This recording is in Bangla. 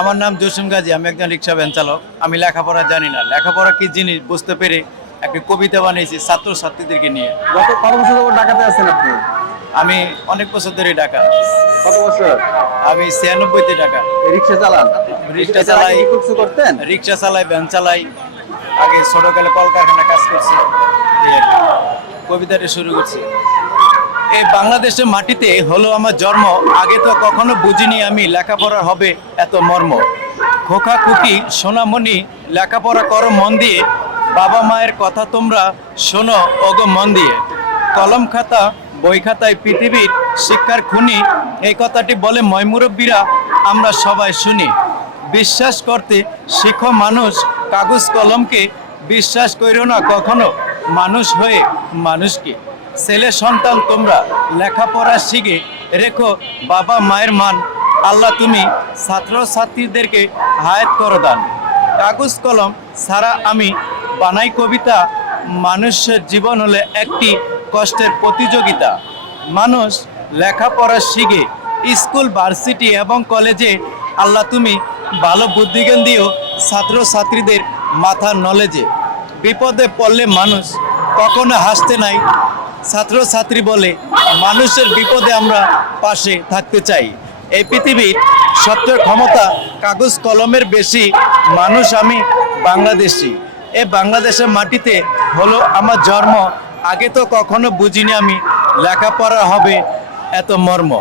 আমার নাম জসিম গাজী, আমি একজন রিক্সা ভ্যান চালক। আমি লেখাপড়া জানি না, লেখাপড়া কি জিনিস বুঝতে পেরে একটা কবিতা বানিয়েছি ছাত্রছাত্রীদেরকে নিয়ে। গত কত বছর যাবত ঢাকাতে আছেন আপনি? আমি অনেক বছর ধরে ঢাকা। কত বছর? আমি 96তে ঢাকা। রিক্সা চালান? রিক্সা চালাই, কি কিছু করতেন? রিক্সা চালাই, ভ্যান চালাই। আগে ছোটকালে কলকারখানা কাজ করছি, এই আর কি। কবিতাটা শুরু করছি। এই বাংলাদেশের মাটিতে হলো আমার জন্ম, আগে তো কখনো বুঝিনি আমি লেখাপড়া হবে এত মর্ম। খোকা খুকি সোনামণি লেখাপড়া করো মন দিয়ে, বাবা মায়ের কথা তোমরা শোনো ওগো মন দিয়ে। কলম খাতা বই খাতায় পৃথিবীর শিক্ষার খুনি, এই কথাটি বলে ময়মুরব্বীরা, আমরা সবাই শুনি। বিশ্বাস করতে শিখো মানুষ কাগজ কলমকে, বিশ্বাস করিও না কখনো মানুষ হয়ে মানুষকে। ছেলে সন্তান তোমরা লেখাপড়া শিখে রেখো বাবা মায়ের মান, আল্লাহ তুমি ছাত্রছাত্রীদেরকে হায়াত করো দান। কাগজ কলম ছাড়া আমি বানাই কবিতা, মানুষের জীবন হলে একটি কষ্টের প্রতিযোগিতা। মানুষ লেখাপড়া শিখে স্কুল ভার্সিটি এবং কলেজে, আল্লাহ তুমি ভালো বুদ্ধিজ্ঞান দিও ছাত্রছাত্রীদের মাথার নলেজে। বিপদে পড়লে মানুষ কখনো হাসতে নাই, ছাত্রছাত্রী বলে মানুষের বিপদে আমরা পাশে থাকতে চাই। এই পৃথিবীর সত্যের ক্ষমতা কাগজ কলমের বেশি, মানুষ আমি বাংলাদেশি। এই বাংলাদেশের মাটিতে হলো আমার জন্ম, আগে তো কখনো বুঝিনি আমি লেখাপড়া হবে এত মর্ম।